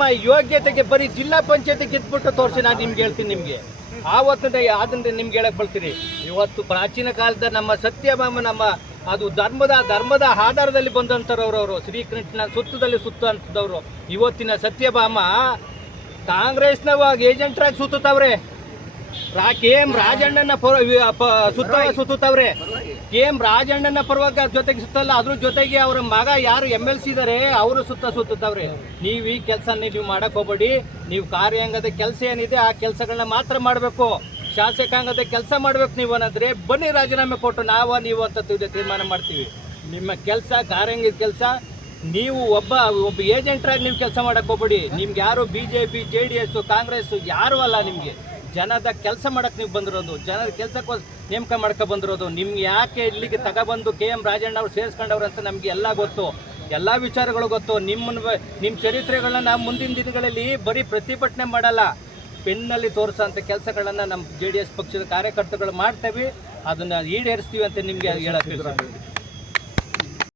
ನಿಮ್ಮ ಯೋಗ್ಯತೆಗೆ ಬರೀ ಜಿಲ್ಲಾ ಪಂಚಾಯತ್ ಗೆದ್ಬಿಟ್ಟು ತೋರಿಸಿ ನಾನು ನಿಮ್ಗೆ ಹೇಳ್ತೀನಿ ನಿಮಗೆ. ಆವತ್ತಿನ ಅದನ್ನ ನಿಮ್ಗೆ ಹೇಳಕ್ ಬರ್ತೀನಿ. ಇವತ್ತು ಪ್ರಾಚೀನ ಕಾಲದ ನಮ್ಮ ಸತ್ಯಭಾಮ ನಮ್ಮ ಅದು ಧರ್ಮದ ಧರ್ಮದ ಆಧಾರದಲ್ಲಿ ಬಂದಂಥವ್ರು ಅವರು. ಶ್ರೀಕೃಷ್ಣ ಸುತ್ತದಲ್ಲಿ ಸುತ್ತ ಅಂತದವರು ಇವತ್ತಿನ ಸತ್ಯಭಾಮ ಕಾಂಗ್ರೆಸ್ನ ಏಜೆಂಟ್ರಾಗಿ ಸುತ್ತುತ್ತವ್ರೆ. ರಾ ರಾಜಣ್ಣನ ಸುತ್ತ ಸುತ್ತವ್ರೆ ಕೆ ಎಂ ರಾಜಣ್ಣನ ಪರವಾಗಿ ಜೊತೆಗೆ ಸುತ್ತಲ್ಲ, ಅದ್ರ ಜೊತೆಗೆ ಅವರ ಮಗ ಯಾರು ಎಂ ಎಲ್ ಸಿ ಇದಾರೆ, ಅವರು ಸುತ್ತ ಸುತ್ತವ್ರೆ ನೀವು ಈ ಕೆಲಸ ನೀವು ಮಾಡಕ್ ಹೋಗ್ಬೇಡಿ. ನೀವು ಕಾರ್ಯಾಂಗದ ಕೆಲಸ ಏನಿದೆ, ಆ ಕೆಲಸಗಳನ್ನ ಮಾತ್ರ ಮಾಡಬೇಕು. ಶಾಸಕಾಂಗದ ಕೆಲಸ ಮಾಡ್ಬೇಕು ನೀವು ಅನ್ನೋದ್ರೆ, ಬನ್ನಿ ರಾಜೀನಾಮೆ ಕೊಟ್ಟು ನಾವು, ನೀವು ಅಂತ ತೀರ್- ತೀರ್ಮಾನ ಮಾಡ್ತೀವಿ. ನಿಮ್ಮ ಕೆಲಸ, ಕಾರ್ಯಾಂಗದ ಕೆಲಸ, ನೀವು ಒಬ್ಬ ಒಬ್ಬ ಏಜೆಂಟ್ರಾಗಿ ನೀವು ಕೆಲಸ ಮಾಡಕ್ ಹೋಗ್ಬೇಡಿ. ನಿಮ್ಗೆ ಯಾರು B J P J D S Congress ಯಾರು ಅಲ್ಲ ನಿಮಗೆ. ಜನದ ಕೆಲಸ ಮಾಡಕ್ ನೀವು ಬಂದಿರೋದು ಜನದ ಕೆಲಸಕ್ಕೆ ನೇಮಕ ಮಾಡ್ಕೊ ಬಂದಿರೋದು, ನಿಮ್ಗೆ ಯಾಕೆ ಇಲ್ಲಿಗೆ ತಗೊಬಂದು ಕೆ ಎಂ ರಾಜಣ್ಣ ಅವ್ರು ಸೇರಿಸ್ಕೊಂಡವ್ರು ಅಂತ ನಮಗೆ ಎಲ್ಲ ಗೊತ್ತು. ಎಲ್ಲ ವಿಚಾರಗಳು ಗೊತ್ತು. ನಿಮ್ಮ ನಿಮ್ಮ ಚರಿತ್ರೆಗಳನ್ನ ನಾವು ಮುಂದಿನ ದಿನಗಳಲ್ಲಿ ಬರೀ ಪ್ರತಿಭಟನೆ ಮಾಡಲ್ಲ. ಪೆನ್ನಲ್ಲಿ ತೋರಿಸೋಂಥ ಕೆಲಸಗಳನ್ನು ನಮ್ಮ ಜೆ ಡಿ ಎಸ್ ಪಕ್ಷದ ಕಾರ್ಯಕರ್ತರುಗಳು ಮಾಡ್ತೇವೆ. ಅದನ್ನ ಈಡೇರಿಸ್ತೀವಿ ಅಂತ ನಿಮಗೆ ಇಷ್ಟಪಡ್ತೀನಿ.